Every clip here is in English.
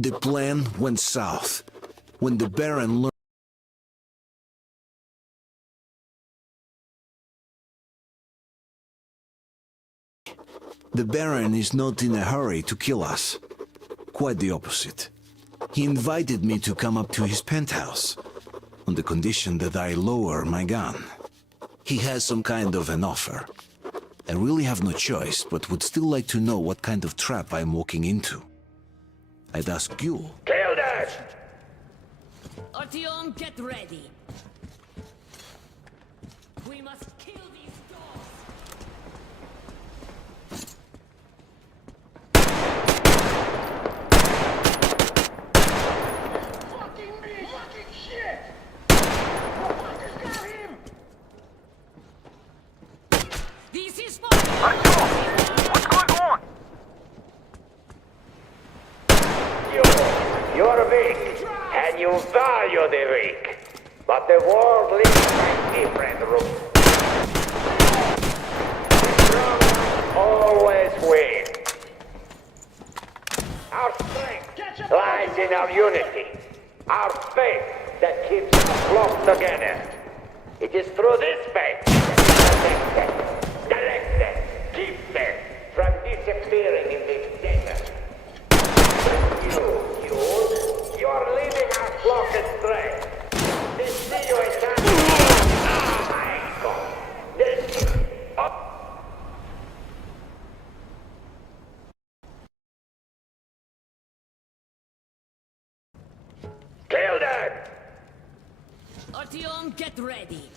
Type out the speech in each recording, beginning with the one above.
The plan went south. When the Baron learned the Baron is not in a hurry to kill us. Quite the opposite. He invited me to come up to his penthouse, on the condition that I lower my gun. He has some kind of an offer. I really have no choice, but would still like to know what kind of trap I'm walking into. I'd ask you. Kill that! Artyom, get ready. We must kill these dogs. Fucking me! Fucking shit! Motherfuckers got him! This is for Artyom, what's going on? You're weak, and you value the weak. But the world lives by different rules. The strong always win. Our strength lies in our unity, our faith that keeps our flock together. It is through this faith that we protect them, direct them, keep them from disappearing in the desert. You are leading our flock astray. This see you as my God. This is kill them! Artyom, get ready.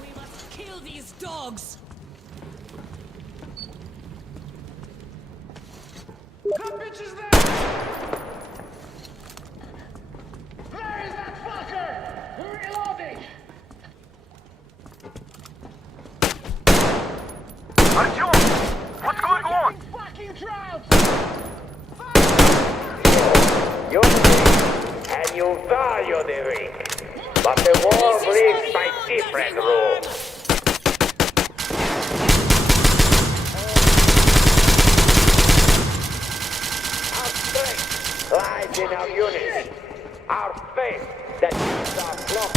We must kill these dogs. That bitch is there! Where is that fucker? Reloading! Artyom, what's going on? Fucking drought! You're weak, and you value the weak. But the world lives by different rules. Our strength lies in our unity, our faith that keeps our flock.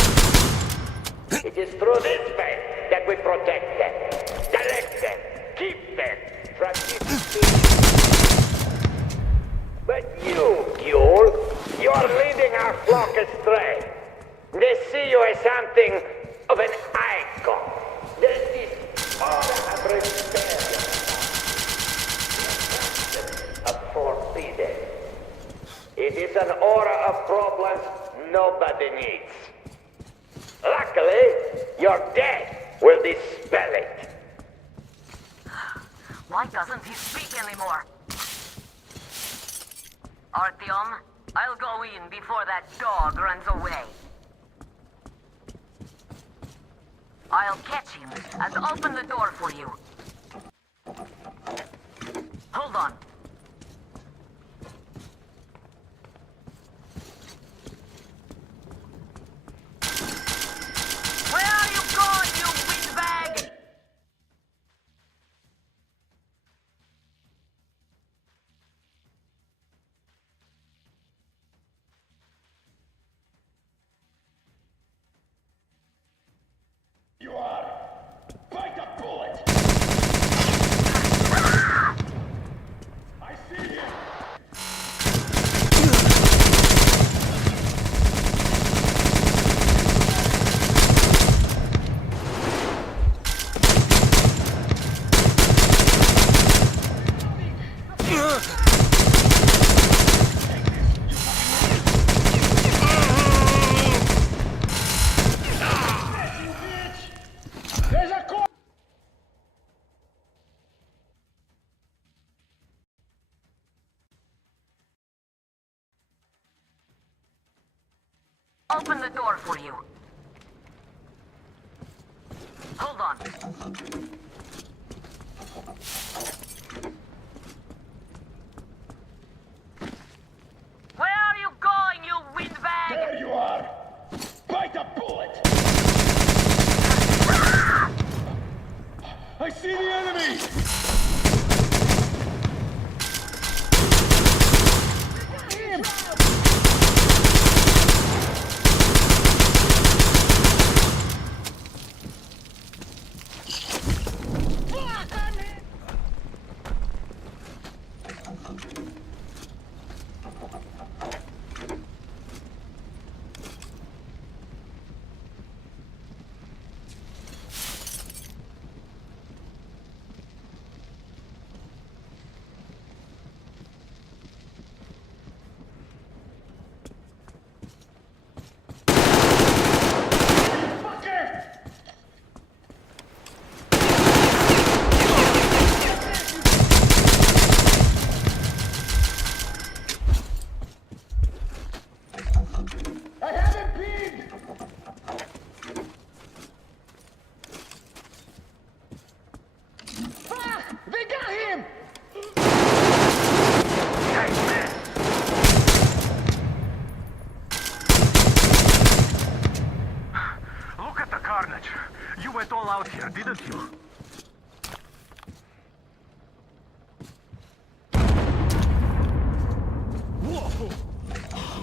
It is through this faith that we protect them, direct them, keep them from disappearing. But you are leading our flock astray. They see you as something of an icon. This is aura of rebellion. Of forbidden. It is an aura of problems nobody needs. Luckily, your death will dispel it. Why doesn't he speak anymore? Artyom, I'll go in before that dog runs away. I'll catch him and open the door for you. Hold on. Where are you going, you windbag? You are. Bite the bullet! I see him! There's a corner! Open the door for you. Hold on. Where are you going, you windbag? There you are! Bite the bullet! I see the enemy!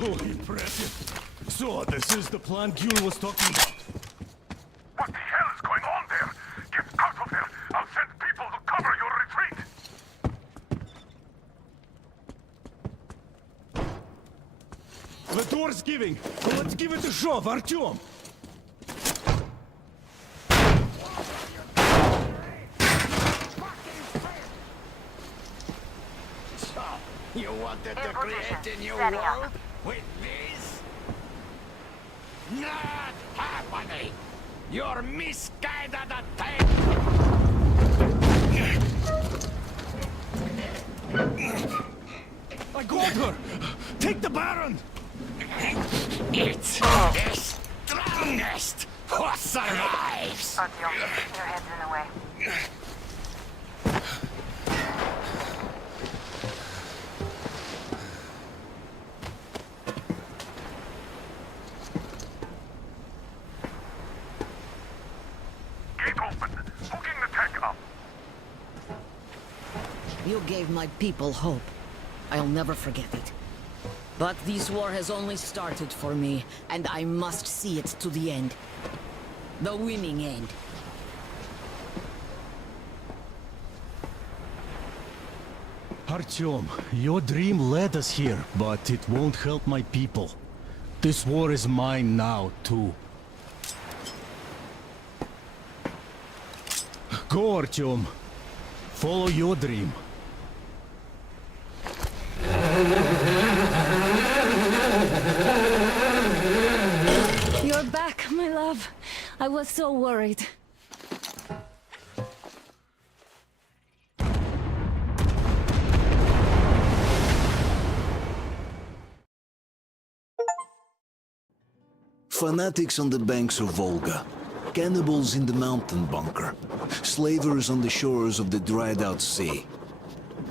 Oh, impressive. So, this is the plan Gil was talking about. What the hell is going on there? Get out of there! I'll send people to cover your retreat! The door's giving. Let's give it a shove, Artyom. You wanted to In position. create a new Setting up. world with this? Not happening! Your misguided attack! I got her. Take the Baron. It's the strongest who survives! Artyom, your head's in the way. Gate open. Hooking the tech up. You gave my people hope. I'll never forget it. But this war has only started for me, and I must see it to the end. The winning end. Artyom, your dream led us here, but it won't help my people. This war is mine now, too. Go, Artyom. Follow your dream. You're back, my love. I was so worried. Fanatics on the banks of Volga, cannibals in the mountain bunker, slavers on the shores of the dried-out sea.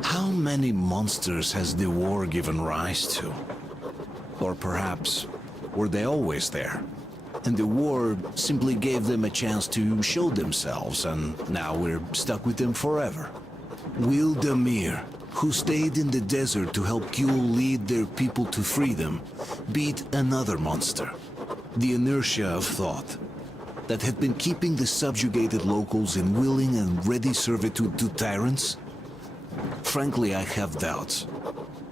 How many monsters has the war given rise to? Or perhaps, were they always there? And the war simply gave them a chance to show themselves, and now we're stuck with them forever. Will Damir, who stayed in the desert to help Gül lead their people to freedom, beat another monster. The inertia of thought that had been keeping the subjugated locals in willing and ready servitude to tyrants? Frankly, I have doubts.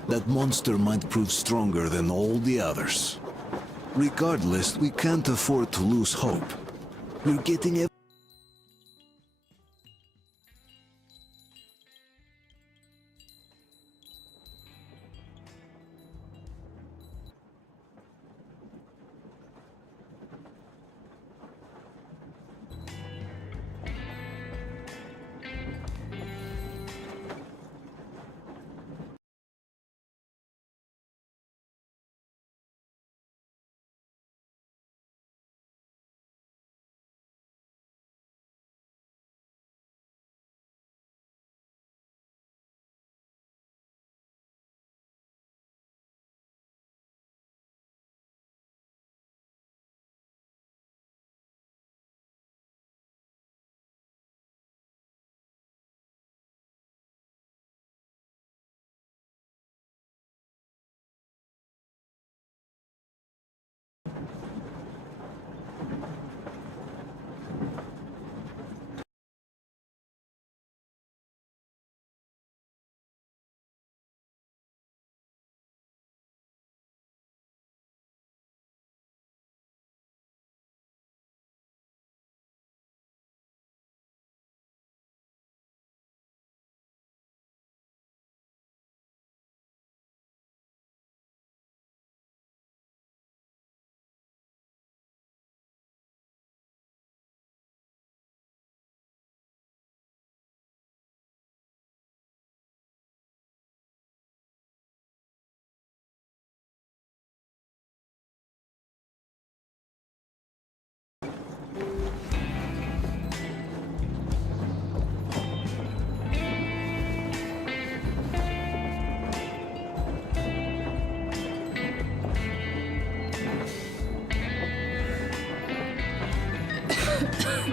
That monster might prove stronger than all the others. Regardless, we can't afford to lose hope. We're getting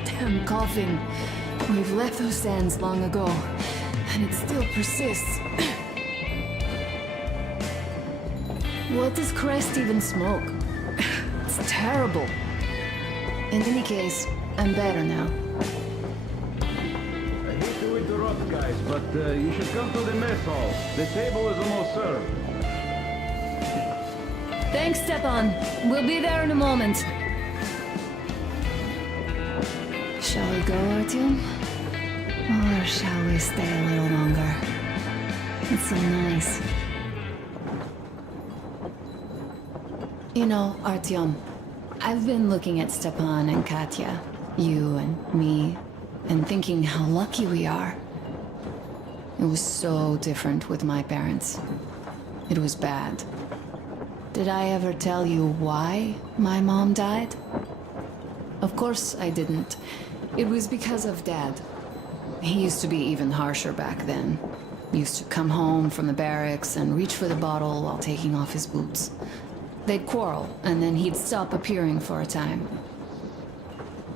Damn coughing. We've left those sands long ago, and it still persists. What does Crest even smoke? It's terrible. In any case, I'm better now. I hate to interrupt, guys, but you should come to the mess hall. The table is almost served. Thanks, Stepan. We'll be there in a moment. Shall we go, Artyom? Or shall we stay a little longer? It's so nice. You know, Artyom, I've been looking at Stepan and Katya, you and me, and thinking how lucky we are. It was so different with my parents. It was bad. Did I ever tell you why my mom died? Of course I didn't. It was because of Dad. He used to be even harsher back then. He used to come home from the barracks and reach for the bottle while taking off his boots. They'd quarrel, and then he'd stop appearing for a time.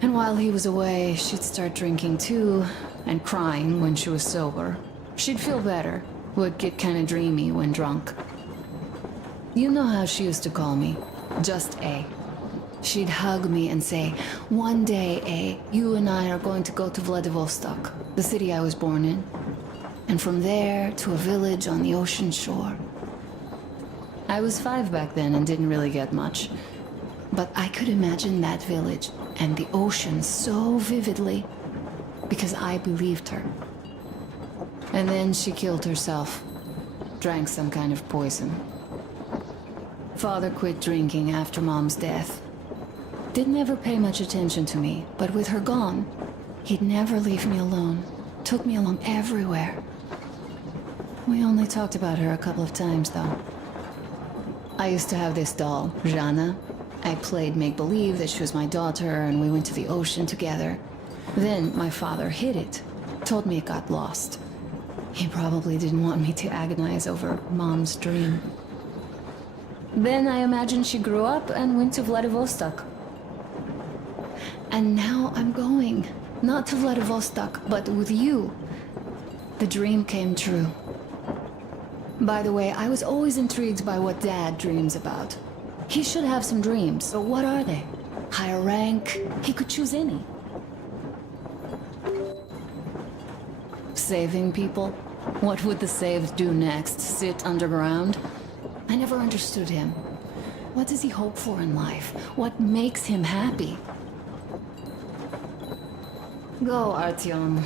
And while he was away, she'd start drinking too, and crying when she was sober. She'd feel better, would get kinda dreamy when drunk. You know how she used to call me? Just A. She'd hug me and say, "One day, A, you and I are going to go to Vladivostok, the city I was born in. And from there to a village on the ocean shore." I was 5 back then and didn't really get much. But I could imagine that village and the ocean so vividly because I believed her. And then she killed herself. Drank some kind of poison. Father quit drinking after Mom's death. Didn't ever pay much attention to me, but with her gone, he'd never leave me alone. Took me along everywhere. We only talked about her a couple of times, though. I used to have this doll, Jana. I played make-believe that she was my daughter, and we went to the ocean together. Then my father hid it. Told me it got lost. He probably didn't want me to agonize over Mom's dream. Then I imagine she grew up and went to Vladivostok. And now I'm going. Not to Vladivostok, but with you. The dream came true. By the way, I was always intrigued by what Dad dreams about. He should have some dreams, but what are they? Higher rank? He could choose any. Saving people? What would the saved do next? Sit underground? I never understood him. What does he hope for in life? What makes him happy? Go, Artyom.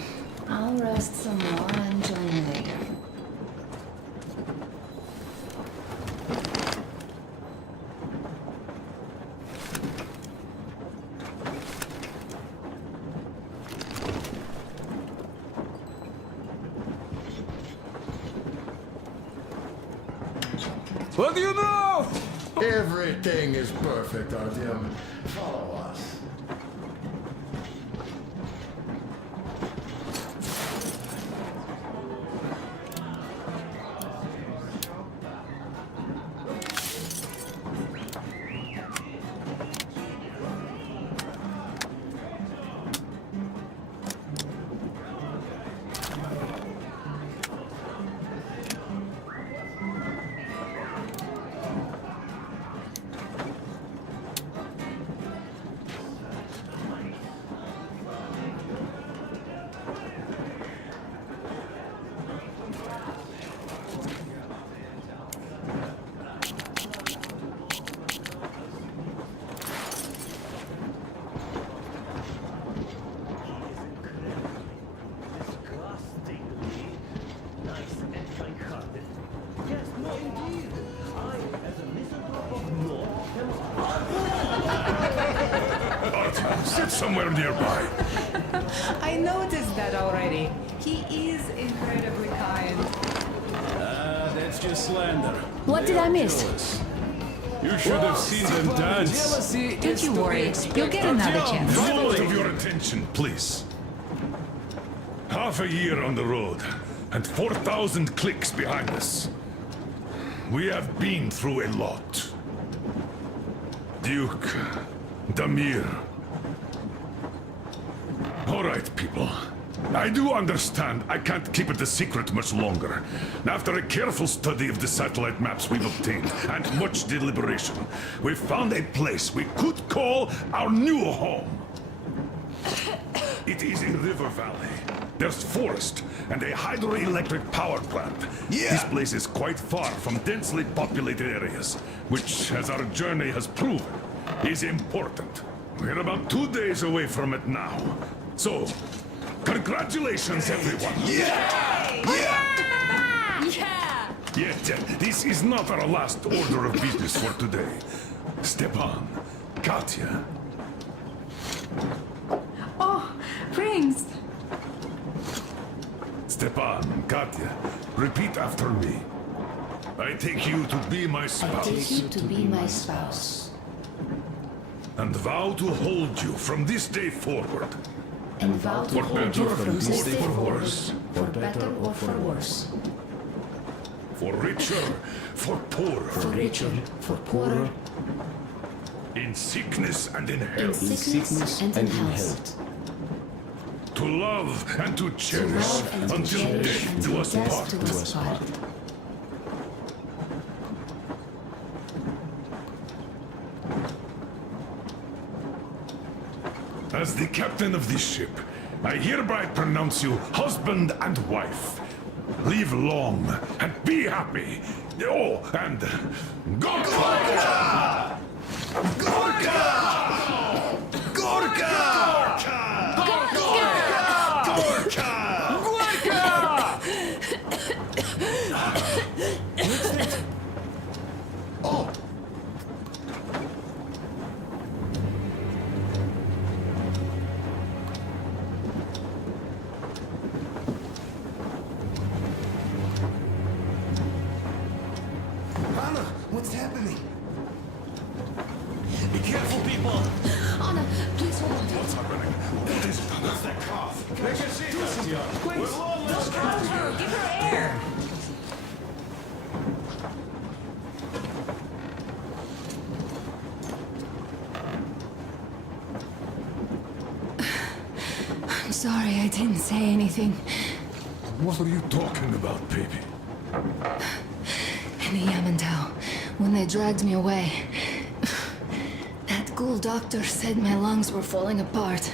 I'll rest some more and join you later. What do you know? Everything is perfect, Artyom. Follow us. Sit somewhere nearby. I noticed that already. He is incredibly kind. That's just slander. What did I miss? You should have seen them dance. Jealousy Don't is you to be worry. expected. You'll get another chance. Most of your attention, please. Half a year on the road, and 4,000 clicks behind us. We have been through a lot. Duke, Damir. All right, people. I do understand I can't keep it a secret much longer. After a careful study of the satellite maps we've obtained, and much deliberation, we've found a place we could call our new home. It is a river valley. There's forest and a hydroelectric power plant. This place is quite far from densely populated areas, which, as our journey has proven, is important. We're about 2 days away from it now. So, congratulations, everyone! Yet, this is not our last order of business for today. Stepan, Katya. Oh, rings. Stepan, Katya, repeat after me. I take you to be my spouse. And vow to hold you from this day forward. And vow to For hold better you or from this day for forward, worse. for better or for worse, For richer, for poorer. for richer, for poorer, In sickness and in health. in sickness and in health, To love and to to cherish love and to until cherish death until do us death part. do us part. As the captain of this ship, I hereby pronounce you husband and wife. Live long and be happy. Oh, and Gorka! Gorka! Gorka! Oh! Anna, what's happening? Be careful, people! Anna, please hold on. What's happening? What is it? What's that cough? Make a seat, Katya. We'll all listen Help her, give her air. I'm sorry I didn't say anything. What are you talking about, baby? In the Yamantau, when they dragged me away, that ghoul doctor said my lungs were falling apart.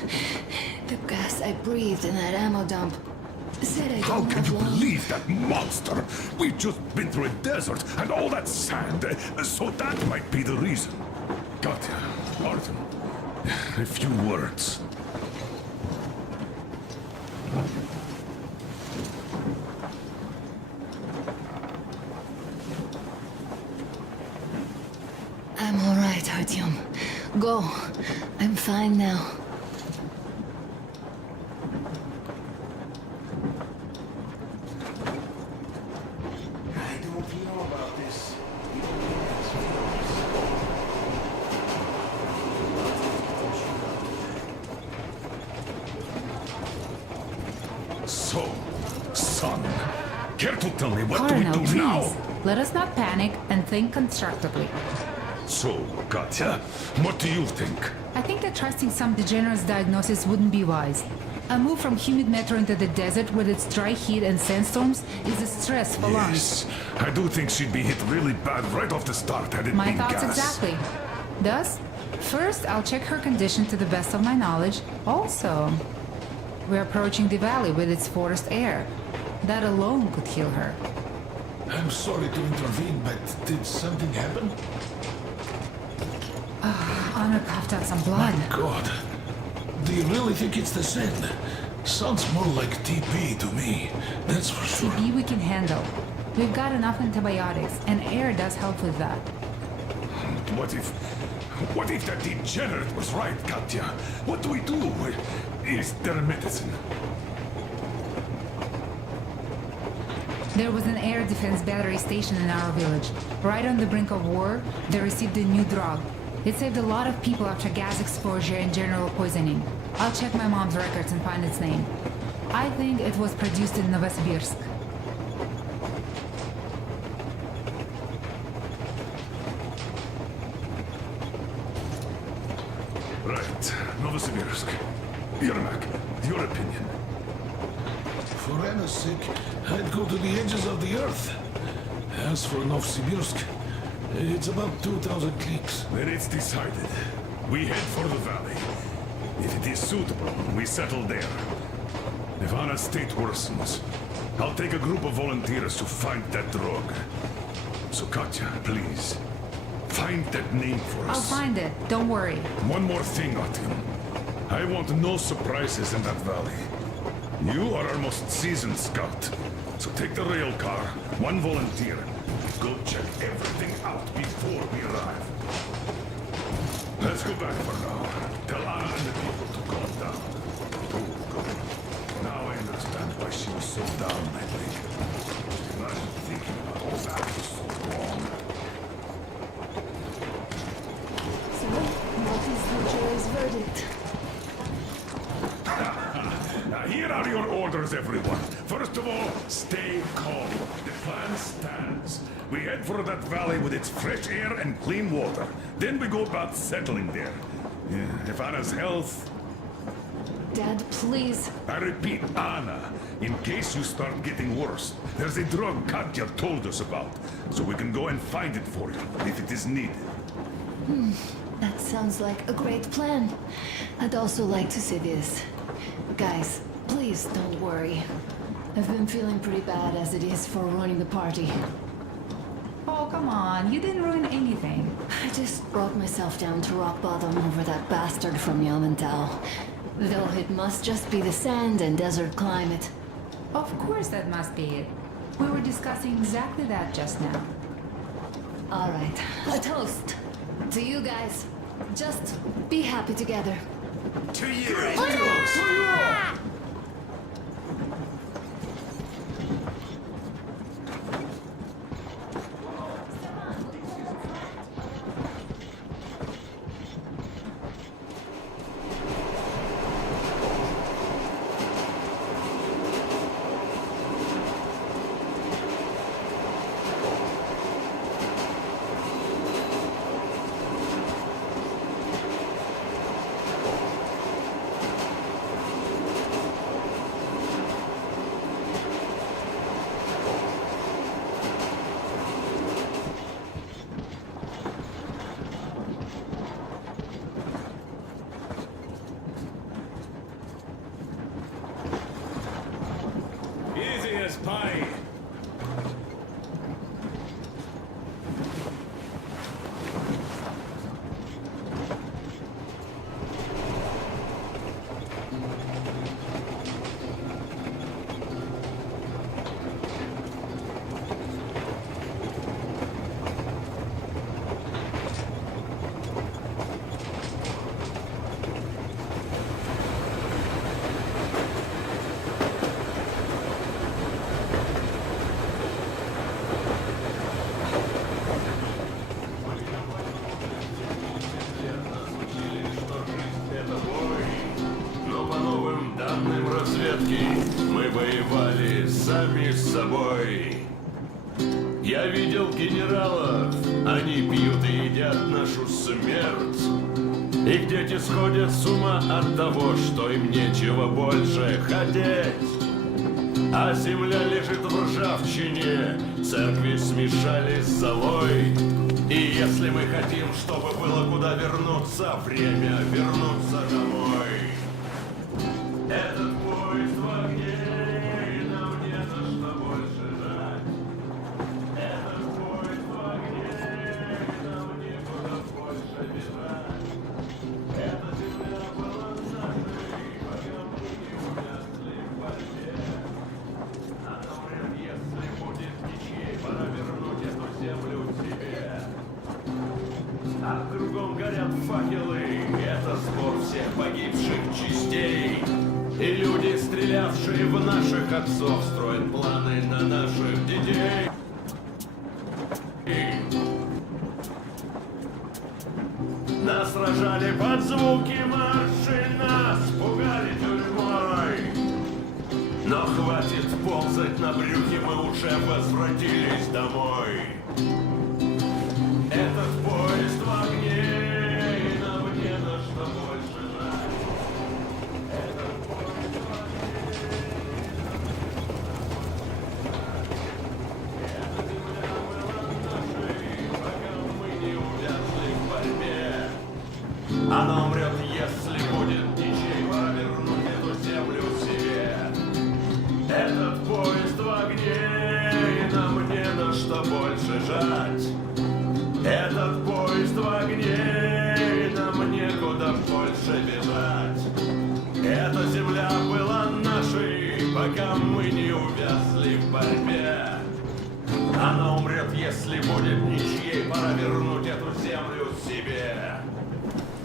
The gas I breathed in that ammo dump said I How don't can have you long. believe that monster? We've just been through a desert and all that sand, so that might be the reason. Katya, Artem, a few words. I'm all right, Artyom. Go. I'm fine now. I don't know about this. So, son, care to tell me what Colonel, do we do please. now? Let us not panic and think constructively. So, Katya, what do you think? I think that trusting some degenerate's diagnosis wouldn't be wise. A move from humid metro into the desert with its dry heat and sandstorms is a stress for lungs. Yes, I do think she'd be hit really bad right off the start had it My been thoughts gas. exactly. Thus, first I'll check her condition to the best of my knowledge. Also, we're approaching the valley with its forest air. That alone could heal her. I'm sorry to intervene, but did something happen? Anna coughed out some blood. God. Do you really think it's the sand? Sounds more like TB to me, that's for sure. TB we can handle. We've got enough antibiotics, and air does help with that. What if that degenerate was right, Katya? What do we do? Is there a medicine? There was an air defense battery station in our village. Right on the brink of war, they received a new drug. It saved a lot of people after gas exposure and general poisoning. I'll check my mom's records and find its name. I think it was produced in Novosibirsk. Right, Novosibirsk. Yermak, your opinion. Anna's sick, I'd go to the edges of the earth. As for Novosibirsk, it's about 2,000 cliques. Then it's decided. We head for the valley. If it is suitable, we settle there. If Anna's state worsens, I'll take a group of volunteers to find that drug. So Katya, please, find that name for us. I'll find it. Don't worry. One more thing, Artyom. I want no surprises in that valley. You are our most seasoned scout. So take the rail car, one volunteer. Go check everything out before we arrive. Let's go back for now. Tell Anna and the people to calm down. Oh, good. Now I understand why she was so down lately. Imagine thinking about all that for so long. So, what is the jury's verdict? Now here are your orders, everyone. First of all, stay calm. The plan stands. We head for that valley with its fresh air and clean water. Then we go about settling there. Yeah, if Anna's health... Dad, please. I repeat, Anna, in case you start getting worse, there's a drug Katya told us about, so we can go and find it for you, if it is needed. That sounds like a great plan. I'd also like to say this. Guys, please don't worry. I've been feeling pretty bad as it is for ruining the party. Oh, come on. You didn't ruin anything. I just brought myself down to rock bottom over that bastard from Yelmental. Though it must just be the sand and desert climate. Of course that must be it. We were discussing exactly that just now. All right, a toast. To you guys. Just be happy together. To you! Easy as pie. Мы воевали сами с собой. Я видел генералов, они пьют и едят нашу смерть. Их дети сходят с ума от того, что им нечего больше хотеть. А земля лежит в ржавчине, церкви смешались с золой. И если мы хотим, чтобы было куда вернуться, время вернуться домой. Этот поезд в огне, и нам не на что больше ждать. Этот поезд в огне, и нам некуда больше бежать. Эта земля была нашей, пока мы не увязли в борьбе. А говорят, если будет ничьей, пора вернуть эту землю себе. А кругом горят факелы, это сбор всех погибших частей. И люди, стрелявшие в наших отцов, строят планы на наших детей. Нас сражали под звуки маршей, нас пугали тюрьмой. Но хватит ползать на брюхе, мы уже возвратились домой. Этот поезд в огне, и нам не на что больше жать. Этот поезд в огне. некуда больше жать. Этот поезд в огне, и нам некуда больше бежать. Эта земля была нашей, пока мы не увязли в борьбе. Она умрет, если будет ничьей, пора вернуть эту землю себе.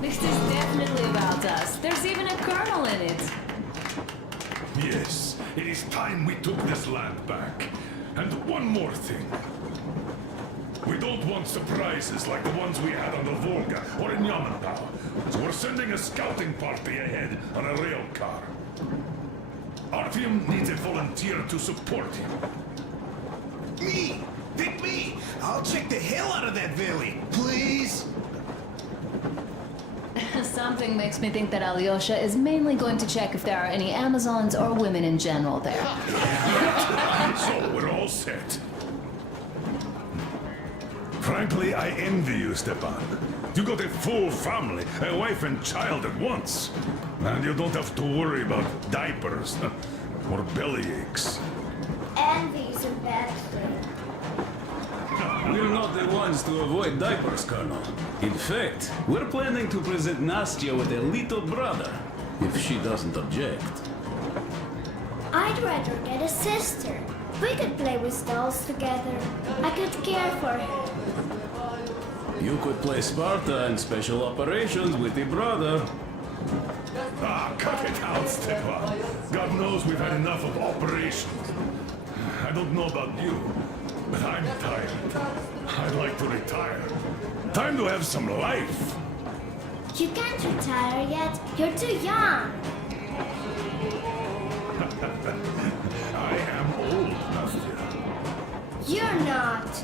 This is definitely about us. There's even a colonel in it. Yes, it is time we took this land back. And one more thing. We don't want surprises like the ones we had on the Volga or in Yamantau. So we're sending a scouting party ahead on a rail car. Artyom needs a volunteer to support him. Me! Pick me! I'll check the hell out of that valley, please! Something makes me think that Alyosha is mainly going to check if there are any Amazons or women in general there. So we're all set. Frankly, I envy you, Stepan. You got a full family, a wife and child at once. And you don't have to worry about diapers or belly aches. Envy is a bad thing. We're not the ones to avoid diapers, Colonel. In fact, we're planning to present Nastya with a little brother, if she doesn't object. I'd rather get a sister. We could play with dolls together. I could care for her. You could play Sparta and special operations with your brother. Ah, cut it out, Stepan. God knows we've had enough of operations. I don't know about you, but I'm tired. I'd like to retire. Time to have some life. You can't retire yet. You're too young. I am old, Nastya. You're not.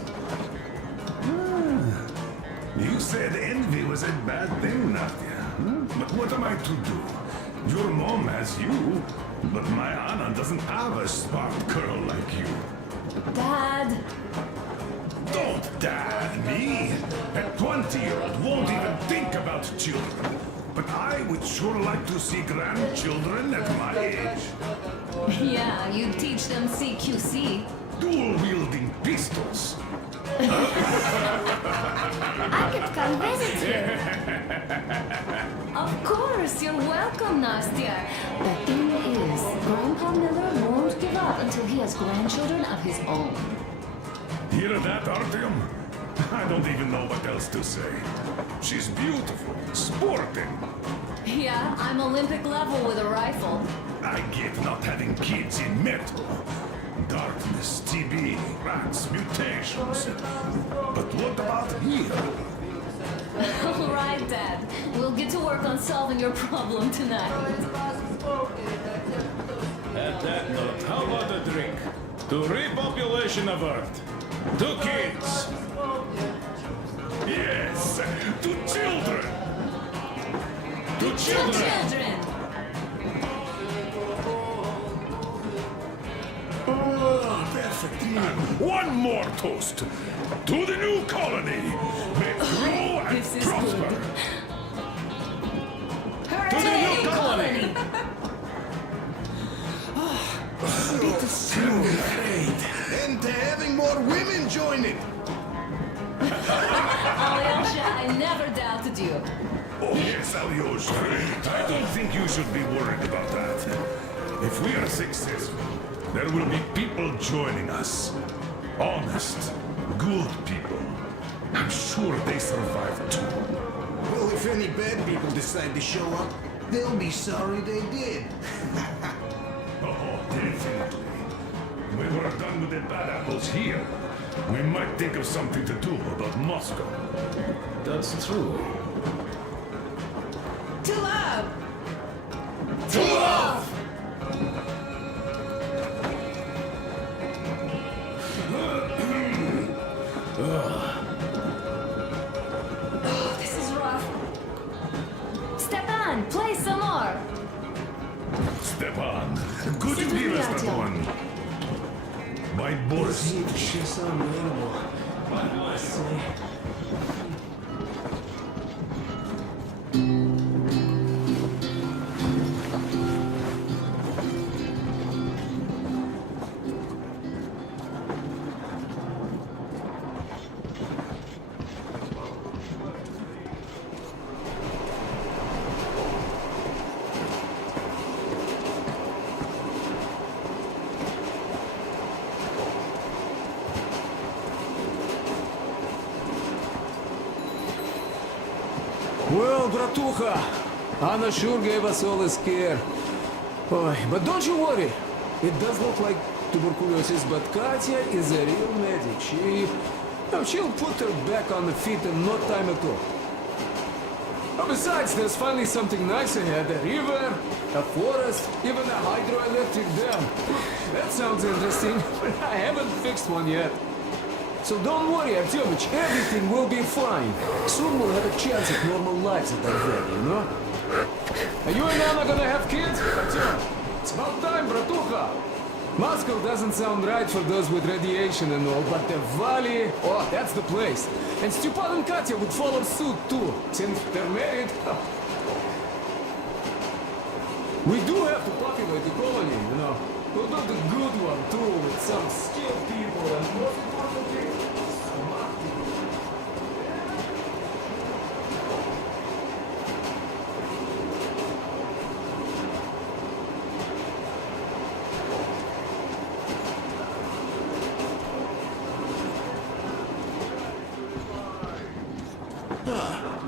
You said envy was a bad thing, Nastya. But what am I to do? Your mom has you, but my Anna doesn't have a smart girl like you. Dad! Don't dad me! A 20-year-old won't even think about children. But I would sure like to see grandchildren at my age. Yeah, you teach them CQC. Dual-wielding pistols. I could come visit you. Of course, you're welcome, Nastya. The thing is, Grandpa Miller won't give up until he has grandchildren of his own. Hear that, Artyom? I don't even know what else to say. She's beautiful, sporting. Yeah, I'm Olympic level with a rifle. I get not having kids in Metro. Darkness, TB, rats, mutations. But what about here? All right, Dad. We'll get to work on solving your problem tonight. At that note, how about a drink? To repopulation of Earth. To kids. Yes, to children. To children. Children! Oh, perfect. And one more toast. To the new colony. May it grow and This is prosper. good. To the new colony. And to having more women join it! Alyosha, I never doubted you. Oh, yes, Alyosha. I don't think you should be worried about that. If we are successful, there will be people joining us. Honest, good people. I'm sure they survive too. Well, if any bad people decide to show up, they'll be sorry they did. Oh, definitely. When we're done with the bad apples here, we might think of something to do about Moscow. That's true. To love! To love! Oh, this is rough. Stepan, play some more! Stepan, could you give us that one? My boss. She's unbelievable. Well, bratucha, Anna sure gave us all a scare. Oy, but don't you worry. It does look like tuberculosis, but Katya is a real medic. She'll put her back on the feet in no time at all. Oh, besides, there's finally something nice ahead. A river, a forest, even a hydroelectric dam. That sounds interesting, but I haven't fixed one yet. So don't worry, Artyomich, everything will be fine. Soon we'll have a chance at normal lives at that valley, you know? Are you and Anna gonna have kids? Artyom, it's about time, bratucha. Moscow doesn't sound right for those with radiation and all, but the valley, oh, that's the place. And Stepan and Katya would follow suit too, since they're married. We do have to populate the colony, you know. We'll do the good one too, with some skilled people and most importantly, smart people.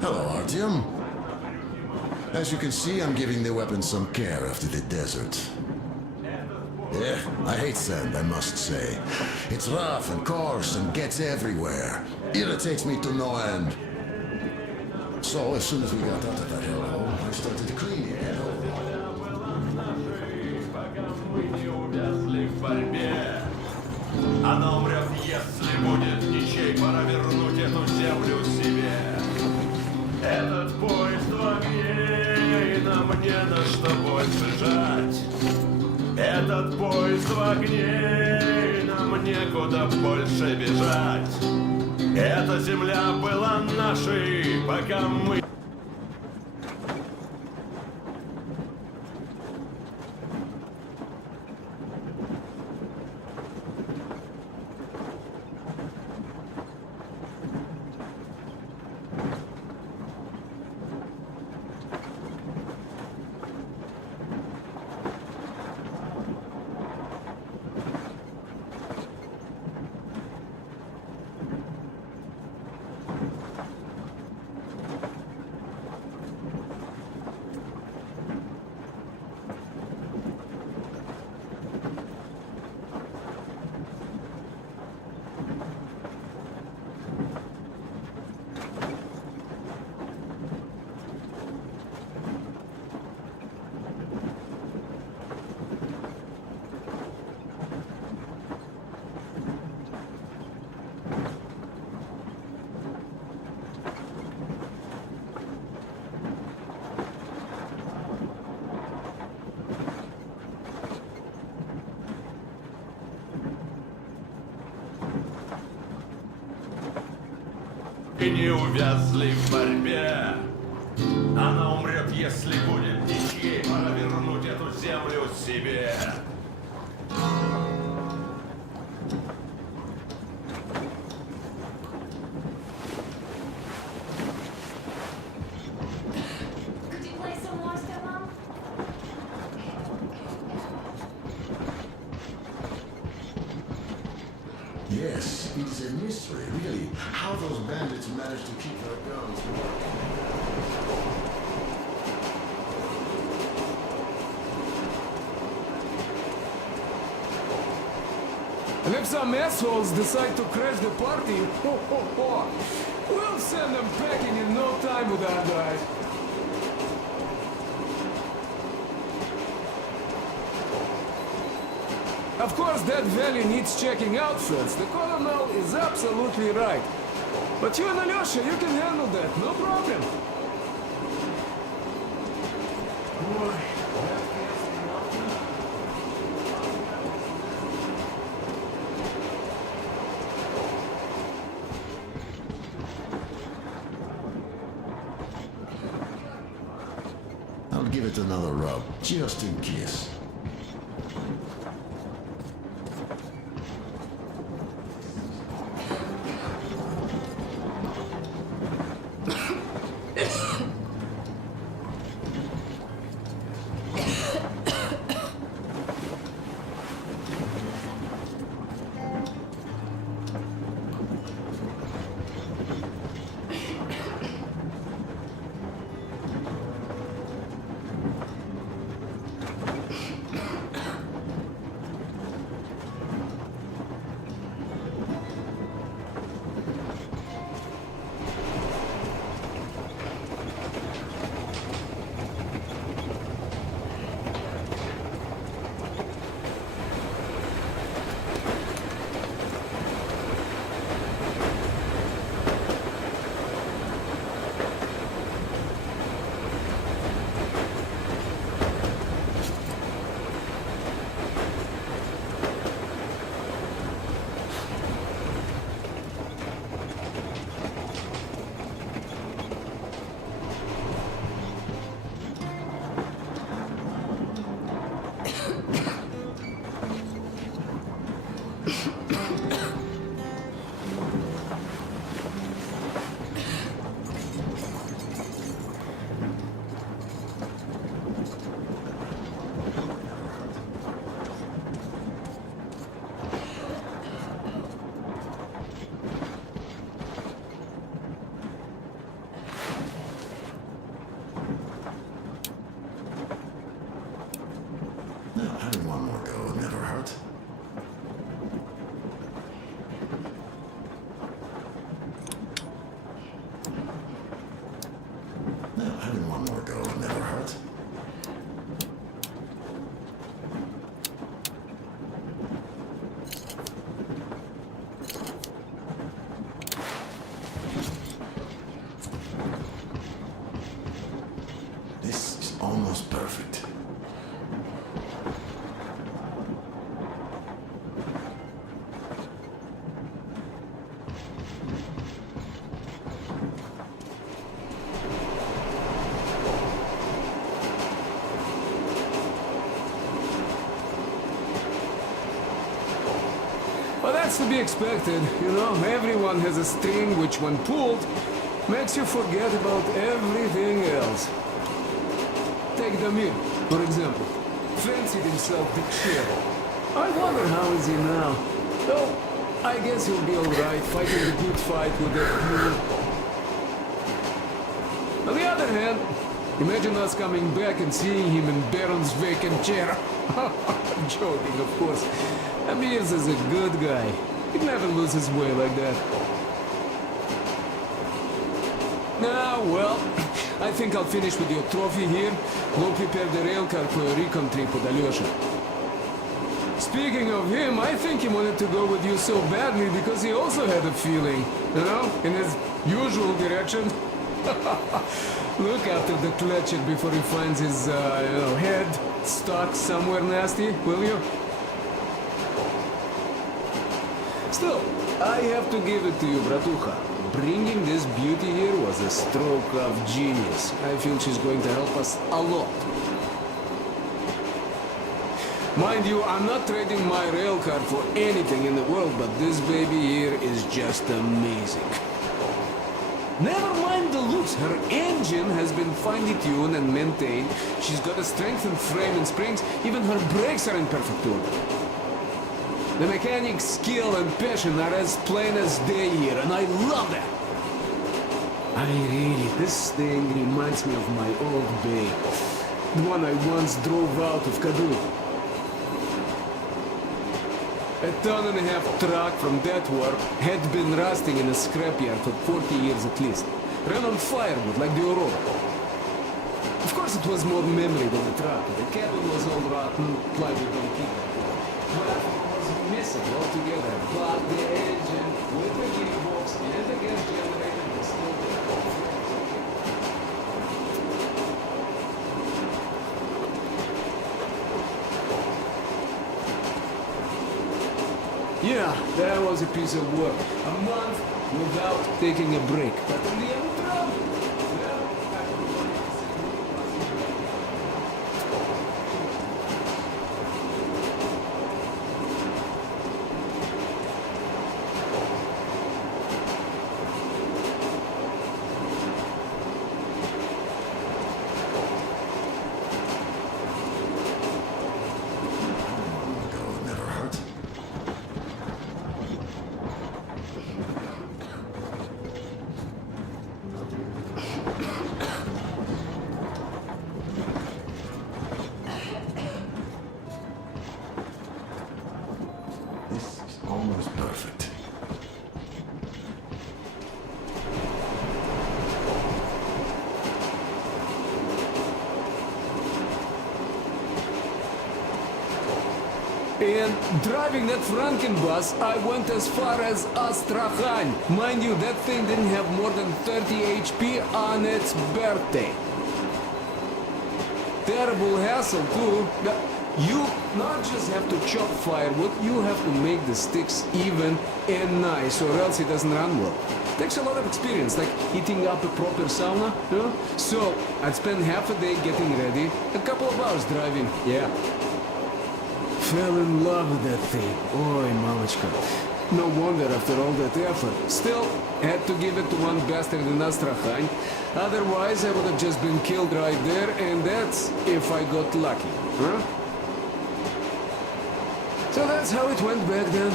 Hello, Artyom. As you can see, I'm giving the weapon some care after the desert. Yeah, I hate sand, I must say. It's rough and coarse and gets everywhere. Irritates me to no end. So, as soon as we got out of that hellhole, I started cleaning it. Она умрет, если будет ничей, пора вернуть эту землю себе. Этот поезд в огне, и нам не на что больше жать. Этот поезд в огне, и нам некуда больше бежать. Эта земля была нашей, пока мы... И не увязли в борьбе. Она умрет, если будет ничьей. Пора вернуть эту землю себе. Could you play some more, Stefan? Yes, it is a mystery, really, how those bandits managed to keep their guns working. And if some assholes decide to crash the party, we'll send them packing in no time with our guys. Of course, that valley needs checking out first. The colonel is absolutely right. But you and Alyosha, you can handle that, no problem. Boy, I'll give it another rub, just in case. That's to be expected, you know. Everyone has a string which, when pulled, makes you forget about everything else. Take Damir, for example. Fancied himself the chair. I wonder how is he now. Though, I guess he'll be alright fighting the good fight with that mule. On the other hand, imagine us coming back and seeing him in Baron's vacant chair. I'm joking, of course. Amir's is a good guy. He'd never lose his way like that. Ah, well, I think I'll finish with your trophy here. Go prepare the railcar for a recon trip with Alyosha. Speaking of him, I think he wanted to go with you so badly because he also had a feeling, you know, in his usual direction. Look after the Fletcher before he finds his, head stuck somewhere nasty, will you? Still, I have to give it to you, Bratucha. Bringing this beauty here was a stroke of genius. I feel she's going to help us a lot. Mind you, I'm not trading my railcar for anything in the world, but this baby here is just amazing. Never mind the looks, her engine has been finely tuned and maintained. She's got a strengthened frame and springs, even her brakes are in perfect order. The mechanic's skill and passion are as plain as day here, and I love that. This thing reminds me of my old bay. The one I once drove out of Kaduna. A ton-and-a-half truck from that war had been rusting in a scrapyard for 40 years at least. Ran on firewood like the Aurora. Of course it was more memory than the truck. The cabin was all rotten, plywood don't keep it. Platform was missing altogether, but the engine with the gearbox and the gas generator was still there. Yeah, that was a piece of work. A month without taking a break. But in the end, almost perfect. And driving that Frankenbus, I went as far as Astrakhan. Mind you, that thing didn't have more than 30 HP on its birthday. Terrible hassle too. You not just have to chop firewood, you have to make the sticks even and nice, or else it doesn't run well. Takes a lot of experience, like heating up a proper sauna, you know? So, I'd spend half a day getting ready, a couple of hours driving, yeah. Fell in love with that thing. Oy, mamachka. No wonder after all that effort. Still, had to give it to one bastard in Astrakhan. Otherwise, I would have just been killed right there, and that's if I got lucky, huh? So that's how it went back then.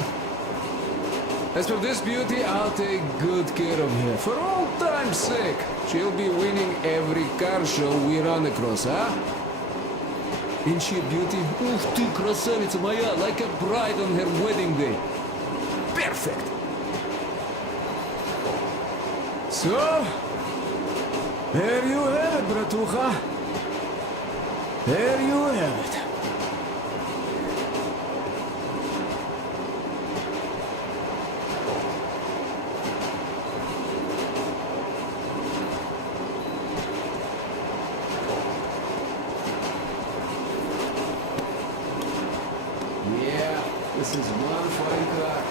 As for this beauty, I'll take good care of her. For all time's sake, she'll be winning every car show we run across, huh? Ain't she a beauty? Ух ты, красавица моя, like a bride on her wedding day. Perfect! So, there you have it, bratucha. There you have it. Yeah, this is one fine car.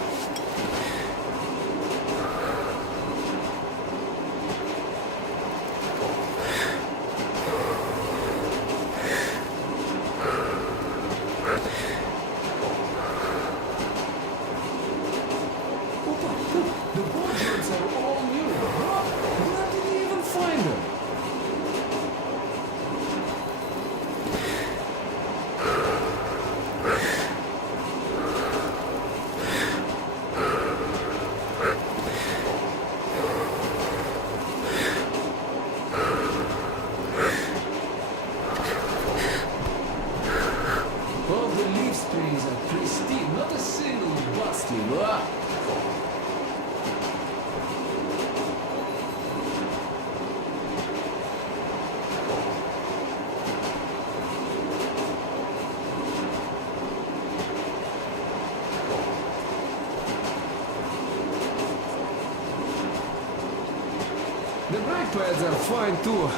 The brake pads are fine too.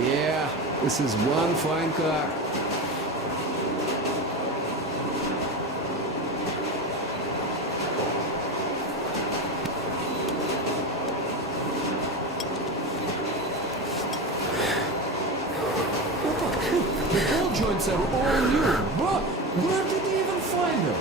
Yeah, this is one fine car. The ball joints are all new. But where did they even find them?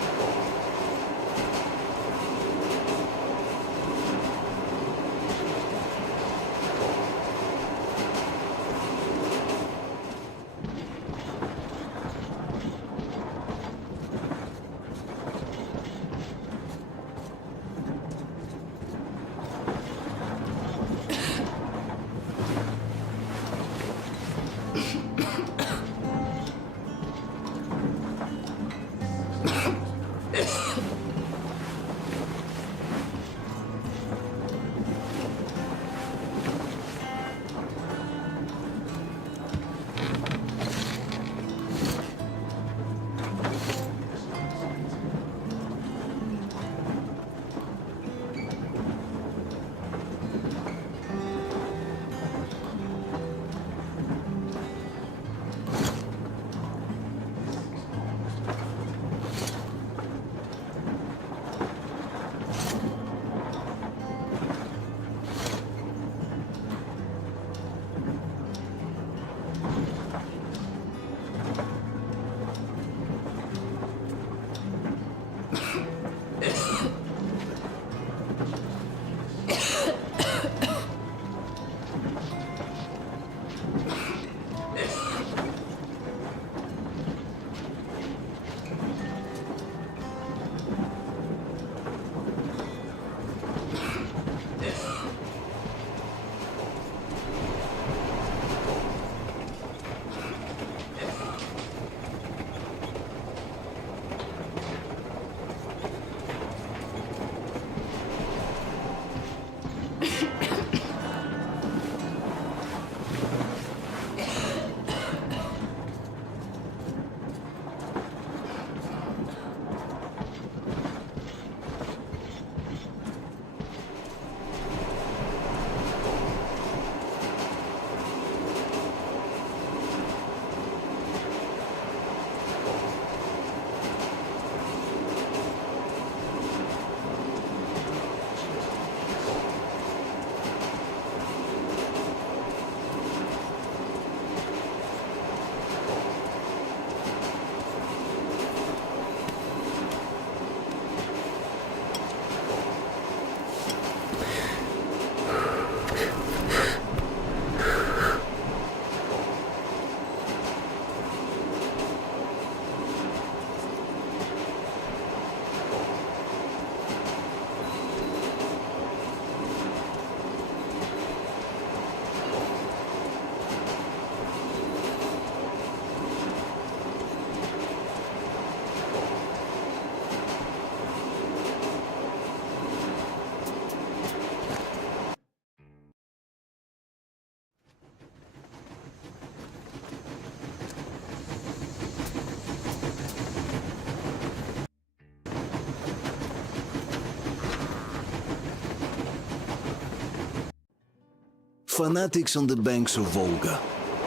Fanatics on the banks of Volga,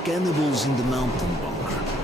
cannibals in the mountain bunker.